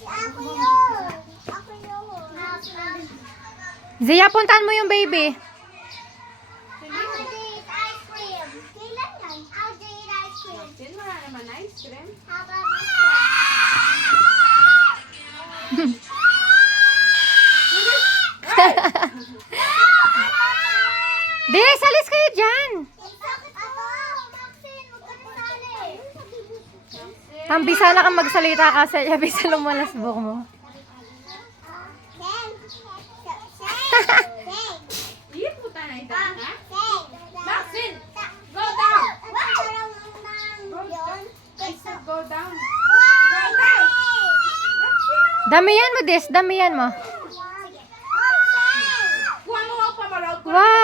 Ako yun. Ako yun. Zia, puntahan mo yung baby. I'll eat ice cream. Kailan yan? I'll eat ice cream. Sin, wala naman ice cream. How about my Bilis, alis kayo dyan. Sakit ako. Maxine, huwag ka nasali. Pambisa na kang magsalita kasi bisa lumalasbok mo. Iya, puta na ito, ha? Maxine, Go down! I said go down. Damihan mo, Des. Damihan mo. Kuha mo ako pa, Marog. Wow!